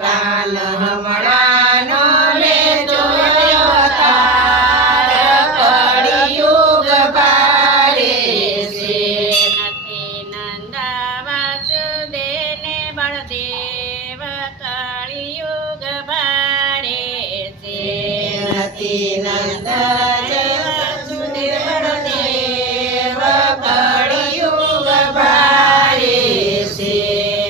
કાન હમણાંનો લેજો અવતાર કળિયુગ ભારે છે. નથી નંદ વાસુદેવ ને બળદેવ કળિયુગ ભારે છે. નથી નંદ વાસુદેવ બળદેવ કળિયુગ ભારે છે.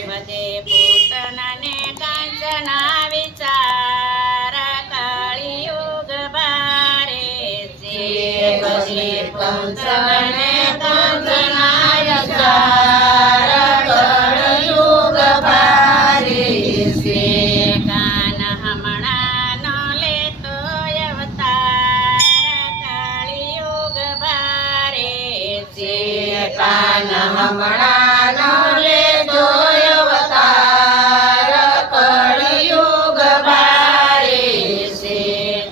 બધે પૂતના ને કાંચના વિચાર કળિયુગ ભારે છે. પછી કંસને કંસના વિચાર કળિયુગ ભારે છે. કાન હમણાંનો લેતો અવતાર કળિયુગ ભારે છે. કાન હમણાંનો લેજો અવતાર કળિયુગ ભારે છે.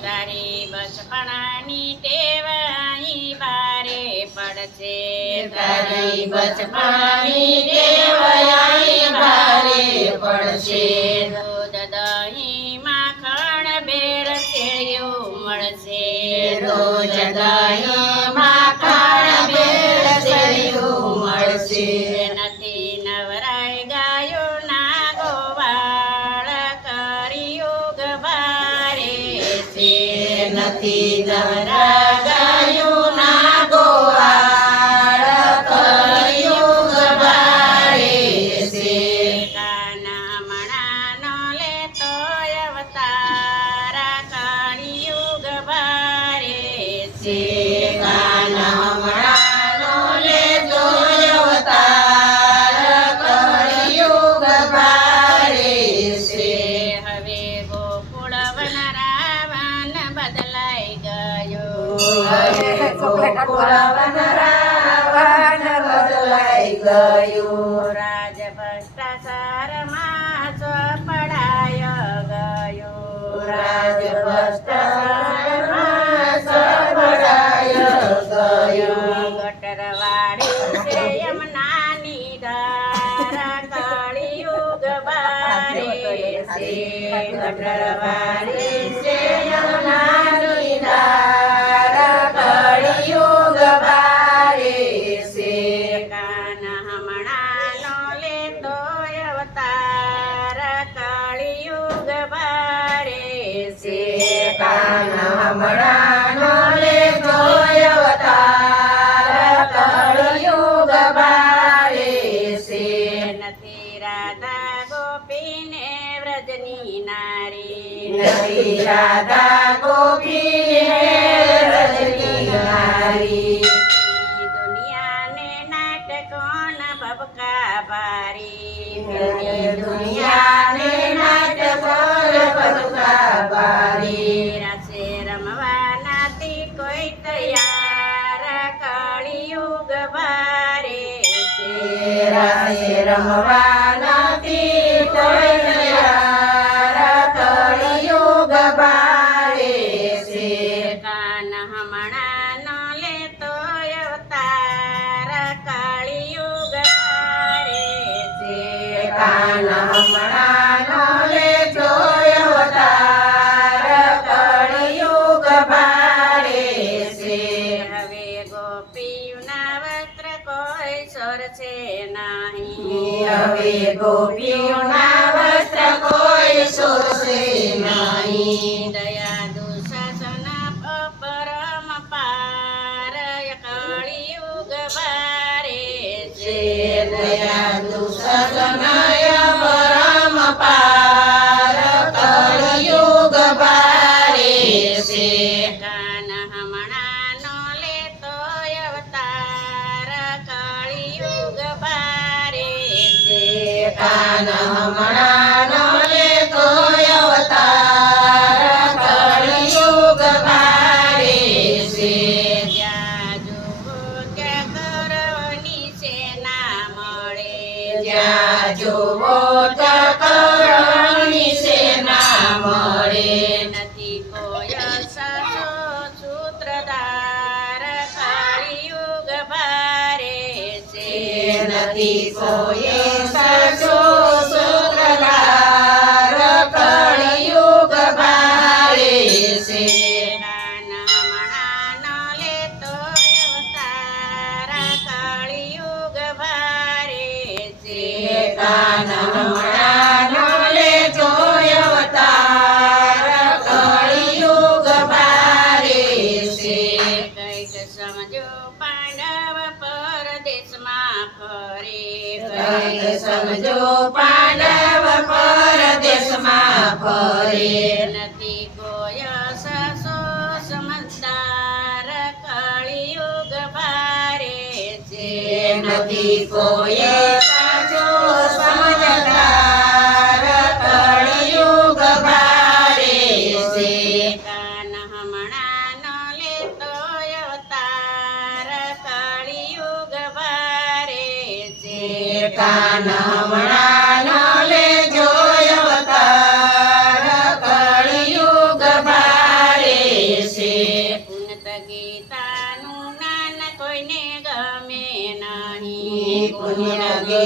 તારી બચપણની ટેવ અહીં બારે પડશે. તારી બચપણની ટેવ અહીં ભારે પડશે. દૂધ દહીં માખણ બેર શેળિયું મળશે. રોજ દહીં માખણ બેળ શેળિયું મળશે. નથી નવરાય ગાયો ના ગોવાળ કળિયુગ ભારે છે. નથી નવરા ગાયું ના ગોવાળ કળિયુગ ભારે છે. કાન હમણાંનો લેતો અવતાર કળિયુગ ભારે છે. કાન હમણાંનો લેજો અવતાર કળિયુગ ભારે છે. હવે ગોકુળ વન રાવણ બદલાઈ ગયો. હવે ગોકુળ વન રાવણ બદલાઈ ગયું. રાજ ભ્રષ્ટાચારમાં સપડાય ગયો. રાજ ભ્રષ્ટાચારમાં સપડાય ગયું. ગટરવાળી છે યમુનાની ધાર કળિયુગ ભારે છે. ગટરવાળી છે યમુનાની ધાર કળિયુગ ભારે છે. કાન હમણાંનો લેતો અવતાર કળિયુગ ભારે છે. કાન હમણાંનો લેજો અવતાર કળિયુગ ભારે છે. નથી રાધા ગોપીને વ્રજની નારી. નથી રાધા ગોપીને વ્રજની નારી. દુનિયાને નાટકોન ભબકા ભારી. દુનિયાને નાટકો બદકા ભારી. રાસે રમવા નથી કોઈ તૈયાર કળિયુગ ભારે છે. રાસે રમવા નથી કોઈ તૈયાર કળિયુગ ભારે છે. કાન હમણાંનો લેતો અવતાર કળિયુગ ભારે છે. કાન હમણાંનો લેજો અવતાર કળિયુગ ભારે છે. હવે ગોપીઓના વસ્ત્ર કોઈ સોરશે નહીં. હવે ગોપીઓના વસ્ત્ર કોઈ શોષે નહીં. દયા દુશાસન પરમ પાર કળિયુગ ભારે છે. દયા દુસનય પરમ પાર કળિયુગ ભારે છે. કાન હમણાંનો લેતો અવતાર કળિયુગ ભારે છે. કાન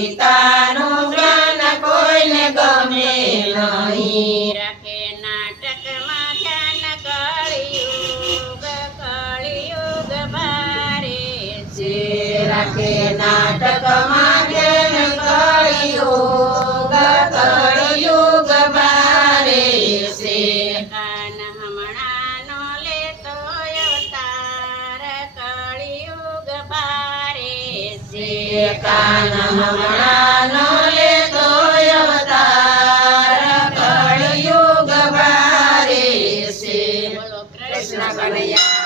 ગીતાનું જ્ઞાન કોઈને ગમે નહીં. રાખે નાટકમાં ધ્યાન કળિયુગ ભારે છે. રાખે નાટકમાં ધ્યાન કળિયુગ ભારે છે. કાન હમણાંનો લેતો અવતાર કળિયુગ ભારે છે. કાન હમણાંનો લેતો અવતાર કળિયુગ ભારે છે. બોલો કૃષ્ણ કનૈયા